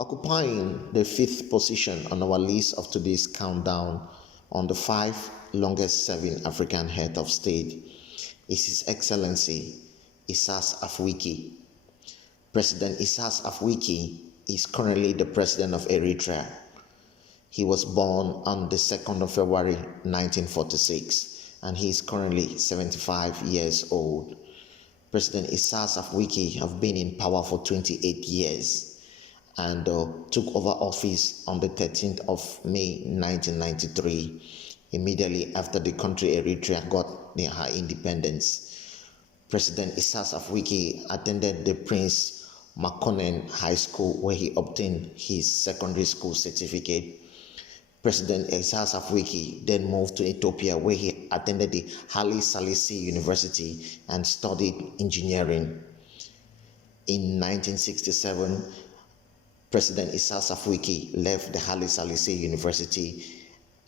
Occupying the fifth position on our list of today's countdown on the 5 longest serving African head of state is His Excellency Isaias Afwerki. President Isaias Afwerki is currently the president of Eritrea. He was born on the 2nd of February 1946 and he is currently 75 years old. President Isaias Afwerki has been in power for 28 years and took over office on the 13th of May 1993, immediately after the country Eritrea got her independence. President Isaias Afwerki attended the Prince Makonnen High School where he obtained his secondary school certificate. President Isaias Afwerki then moved to Ethiopia where he attended the Haile Selassie University and studied engineering. In 1967, President Isaias Afwerki left the Haile Selassie University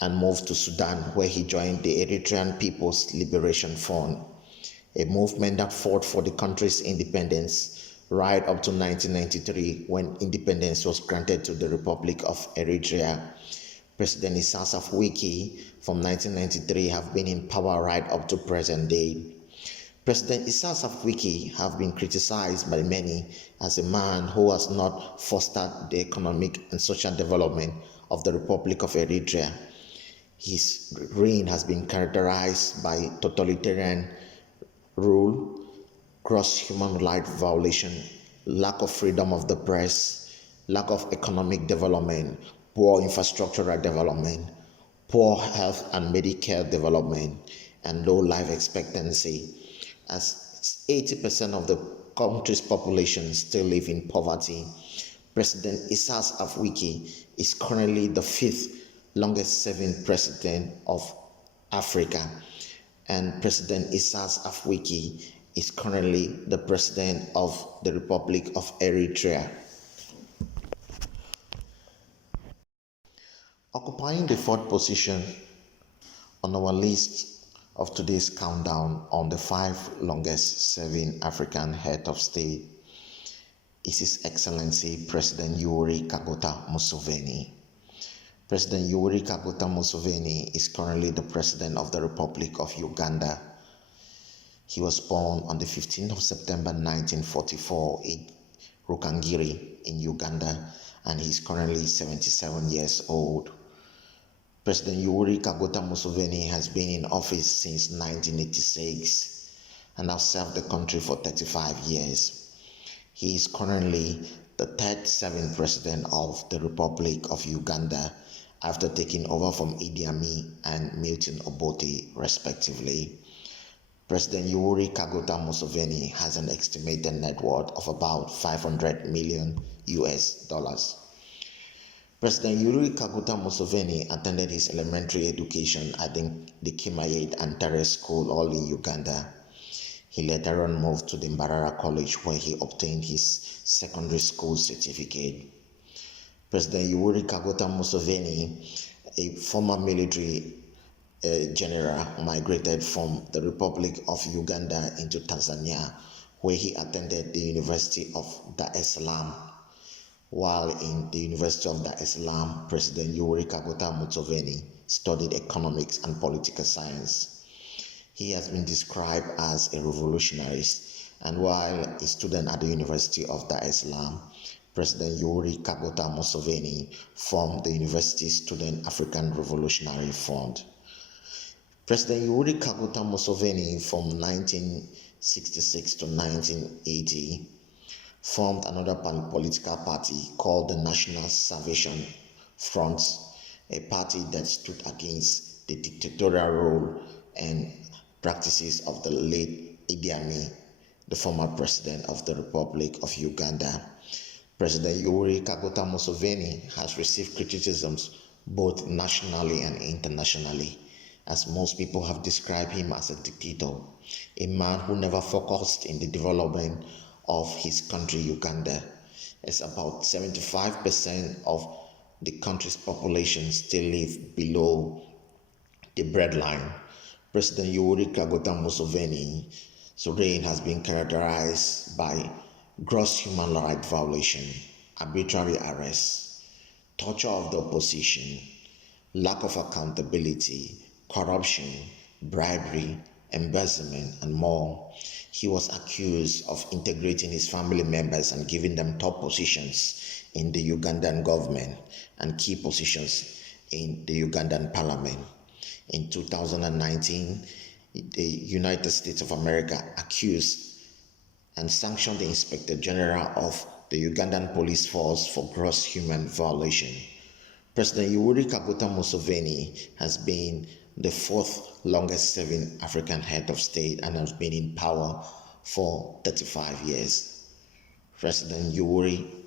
and moved to Sudan where he joined the Eritrean People's Liberation Front, a movement that fought for the country's independence right up to 1993 when independence was granted to the Republic of Eritrea. President Isaias Afwerki from 1993 have been in power right up to present day. President Isaias Afwerki have been criticized by many as a man who has not fostered the economic and social development of the Republic of Eritrea. His reign has been characterized by totalitarian rule, gross human rights violation, lack of freedom of the press, lack of economic development, poor infrastructural development, poor health and Medicare development, and low life expectancy, as 80% of the country's population still live in poverty. President Isaias Afwerki is currently the 5th longest serving president of Africa, and President Isaias Afwerki is currently the president of the Republic of Eritrea. Occupying the 4th position on our list of today's countdown on the 5 longest serving African head of state is His Excellency President Yoweri Museveni. President Yoweri Museveni is currently the president of the Republic of Uganda. He was born on the 15th of September 1944 in Rukangiri in Uganda, and he is currently 77 years old. President Yoweri Museveni has been in office since 1986 and has served the country for 35 years. He is currently the 3rd serving president of the Republic of Uganda after taking over from Idi Amin and Milton Obote, respectively. President Yoweri Museveni has an estimated net worth of about $500 million. President Yoweri Museveni attended his elementary education at the Kimayet and Terrace School, all in Uganda. He later on moved to the Mbarara College where he obtained his secondary school certificate. President Yoweri Museveni, a former military general, migrated from the Republic of Uganda into Tanzania, where he attended the University of Dar es Salaam. While in the University of Dar es Salaam, President Yoweri Museveni studied economics and political science. He has been described as a revolutionary, and while a student at the University of Dar es Salaam, President Yoweri Museveni formed the university's Student African Revolutionary Front. President Yoweri Museveni from 1966 to 1980 formed another political party called the National Salvation Front, a party that stood against the dictatorial rule and practices of the late Idi Amin, the former president of the Republic of Uganda. President Yoweri Museveni has received criticisms both nationally and internationally, as most people have described him as a dictator, a man who never focused in the development of his country, Uganda. As about 75% of the country's population still live below the breadline. President Yoweri Museveni's reign has been characterized by gross human rights violation, arbitrary arrests, torture of the opposition, lack of accountability, corruption, bribery, embezzlement, and more. He was accused of integrating his family members and giving them top positions in the Ugandan government and key positions in the Ugandan parliament. In 2019, the United States of America accused and sanctioned the Inspector General of the Ugandan police force for gross human violation. President Yoweri Museveni has been the fourth longest serving African head of state and has been in power for 35 years. President Yoweri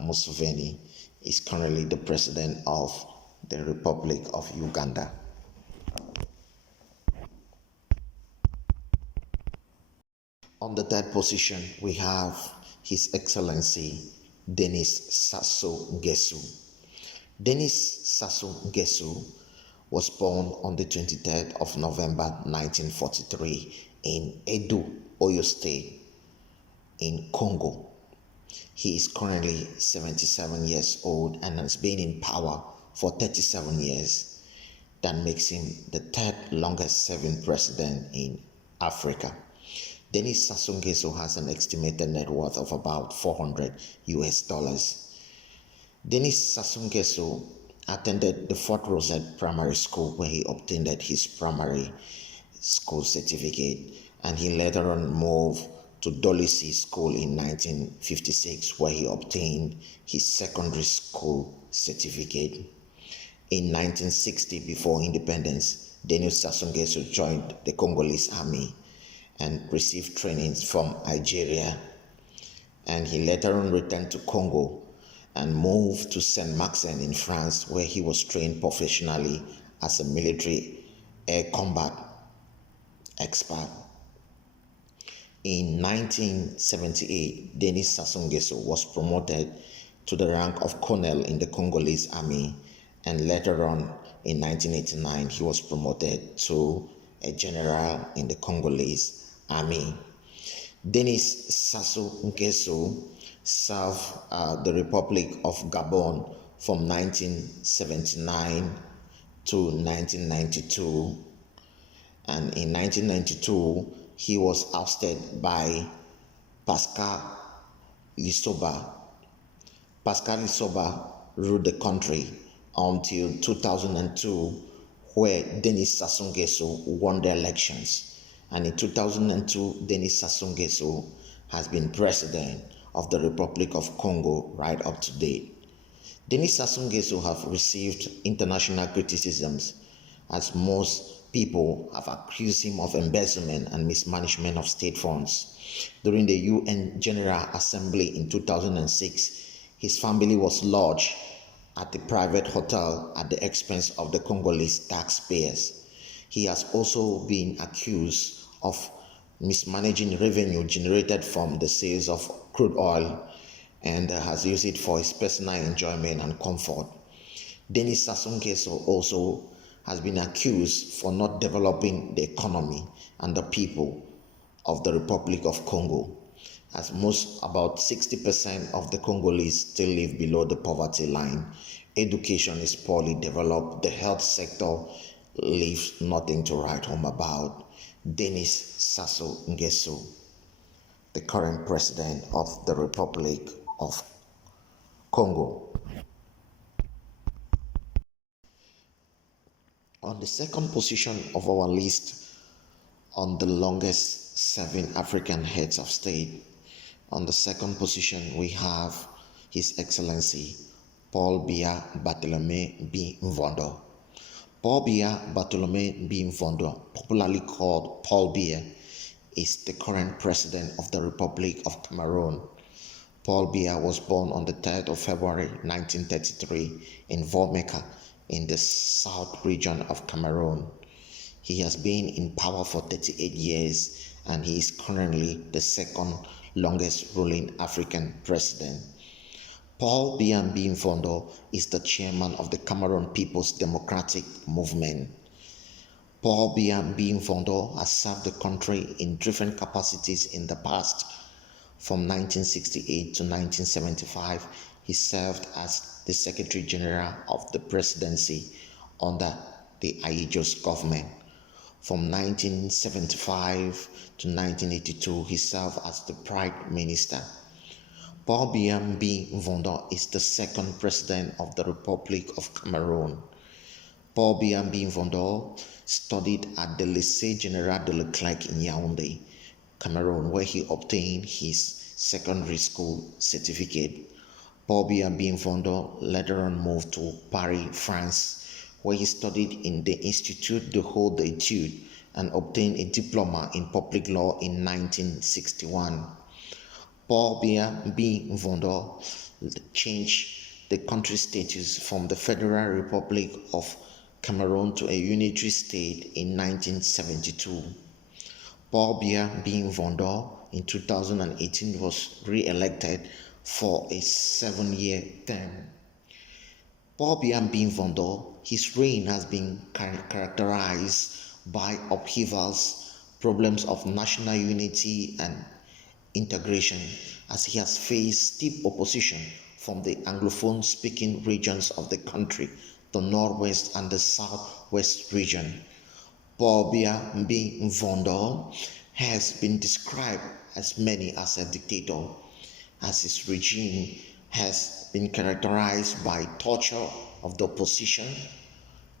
Museveni is currently the president of the Republic of Uganda. On the third position, we have His Excellency Denis Sassou Nguesso. Denis Sassou Nguesso was born on the 23rd of November 1943 in Edo, Oyo State, in Congo. He is currently 77 years old and has been in power for 37 years. That makes him the third longest serving president in Africa. Denis Sassou Nguesso has an estimated net worth of about $400 US. Denis Sassou Nguesso attended the Fort Rosette Primary School where he obtained his primary school certificate, and he later on moved to Dolisi School in 1956 where he obtained his secondary school certificate. In 1960, before independence, Denis Sassou Nguesso joined the Congolese army and received training from Algeria, and he later on returned to Congo and moved to Saint-Maxent in France where he was trained professionally as a military air combat expert. In 1978, Denis Sassou Nguesso was promoted to the rank of colonel in the Congolese army, and later on in 1989 he was promoted to a general in the Congolese army. Denis Sassou Nguesso served the Republic of Gabon from 1979 to 1992, and in 1992 he was ousted by Pascal Lissouba. Pascal Lissouba ruled the country until 2002, where Denis Sassou Nguesso won the elections. And in 2002, Denis Sassou Nguesso has been president of the Republic of Congo right up to date. Denis Sassou Nguesso have received international criticisms, as most people have accused him of embezzlement and mismanagement of state funds. During the UN General Assembly in 2006, his family was lodged at a private hotel at the expense of the Congolese taxpayers. He has also been accused of mismanaging revenue generated from the sales of crude oil and has used it for his personal enjoyment and comfort. Denis Sassou Nguesso also has been accused for not developing the economy and the people of the Republic of Congo, as about 60% of the Congolese still live below the poverty line. Education is poorly developed. The health sector leaves nothing to write home about. Denis Sassou Nguesso, the current president of the Republic of Congo. On the second position of our list on the longest serving African heads of state, on the second position we have His Excellency Paul Biya Barthelemy B. Mvondo. Paul Biya Barthelemy B. Mvondo, popularly called Paul Biya, is the current president of the Republic of Cameroon. Paul Biya was born on the 3rd of February 1933 in Vomeka in the south region of Cameroon. He has been in power for 38 years and he is currently the second longest ruling African president. Paul Biya Mvondo is the chairman of the Cameroon People's Democratic Movement. Paul Biya Mvondo has served the country in different capacities in the past. From 1968 to 1975, he served as the Secretary General of the Presidency under the Ayijos government. From 1975 to 1982, he served as the Prime Minister. Paul Biya is the second president of the Republic of Cameroon. Paul Biya studied at the Lycée Général de Leclerc in Yaoundé, Cameroon, where he obtained his secondary school certificate. Paul Biya later on moved to Paris, France, where he studied in the Institut de Haute Etude and obtained a diploma in public law in 1961. Paul Biya changed the country's status from the Federal Republic of Cameroon to a unitary state in 1972. Paul Biya in 2018 was re-elected for a 7-year term. Paul Biya, his reign has been characterized by upheavals, problems of national unity and integration, as he has faced steep opposition from the Anglophone speaking regions of the country, the Northwest and the Southwest region. Paul Biya has been described as many as a dictator, as his regime has been characterized by torture of the opposition,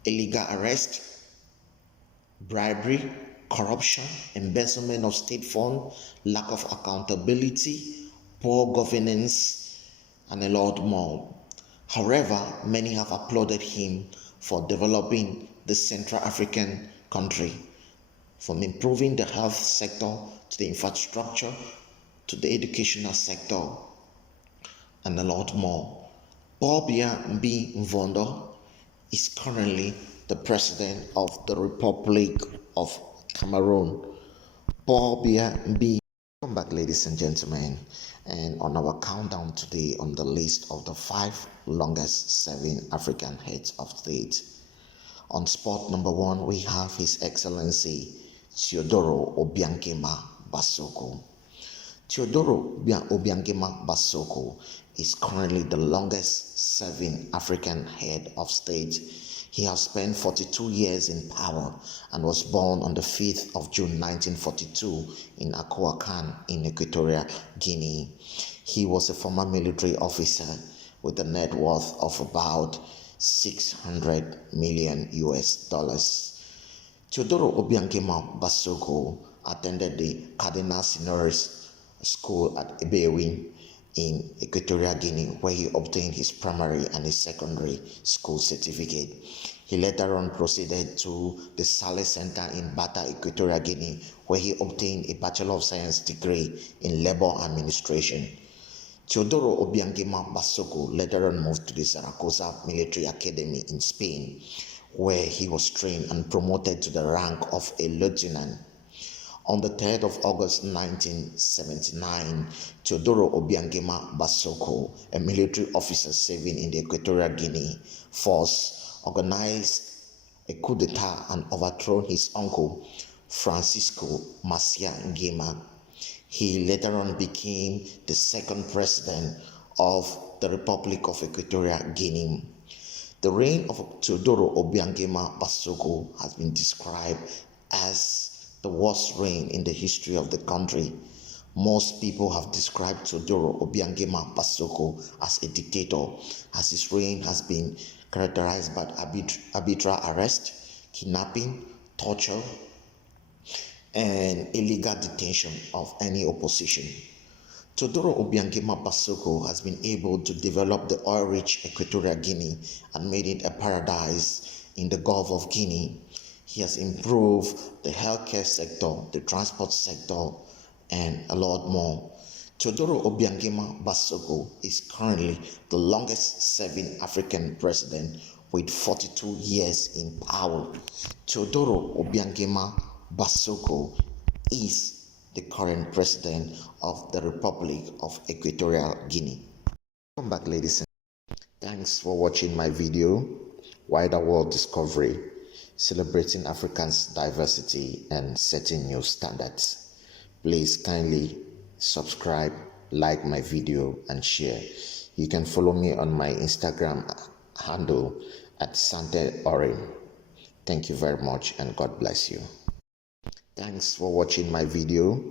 illegal arrest, bribery, corruption, embezzlement of state funds, lack of accountability, poor governance, and a lot more. However, many have applauded him for developing the Central African country, from improving the health sector to the infrastructure to the educational sector, and a lot more. Paul Biya is currently the president of the Republic of Cameroon. Paul Biya. Welcome back, ladies and gentlemen, and on our countdown today on the list of the 5 longest serving African heads of state. On spot number 1, we have His Excellency Teodoro Obiangema Basoko. Teodoro Obiangema Basoko is currently the longest serving African head of state. He has spent 42 years in power and was born on the 5th of June 1942 in Akwa in Equatorial Guinea. He was a former military officer with a net worth of about $600 million. Teodoro Obiangema Basoko attended the Cardinal Sinoris School at Ebewin in Equatorial Guinea, where he obtained his primary and his secondary school certificate. He later on proceeded to the Sale Center in Bata, Equatorial Guinea, where he obtained a Bachelor of Science degree in Labor Administration. Teodoro Obiangema Basoko later on moved to the Zaragoza Military Academy in Spain, where he was trained and promoted to the rank of a lieutenant. On the 3rd of August 1979, Teodoro Obiangema Basoko, a military officer serving in the Equatorial Guinea force, organized a coup d'etat and overthrew his uncle, Francisco Macia Ngema. He later on became the second president of the Republic of Equatorial Guinea. The reign of Teodoro Obiangema Basoko has been described as the worst reign in the history of the country. Most people have described Teodoro Obiangema Basoko as a dictator, as his reign has been characterized by arbitrary arrest, kidnapping, torture, and illegal detention of any opposition. Teodoro Obiangema Basoko has been able to develop the oil-rich Equatorial Guinea and made it a paradise in the Gulf of Guinea. He has improved the healthcare sector, the transport sector, and a lot more. Teodoro Obiangema Basoko is currently the longest serving African president with 42 years in power. Teodoro Obiangema Basoko is the current president of the Republic of Equatorial Guinea. Welcome back, ladies and gentlemen. Thanks for watching my video, Wider World Discovery, celebrating Africans' diversity and setting new standards. Please kindly subscribe, like my video and share. You can follow me on my Instagram handle at Sante Orin. Thank you very much and God bless you. Thanks for watching my video.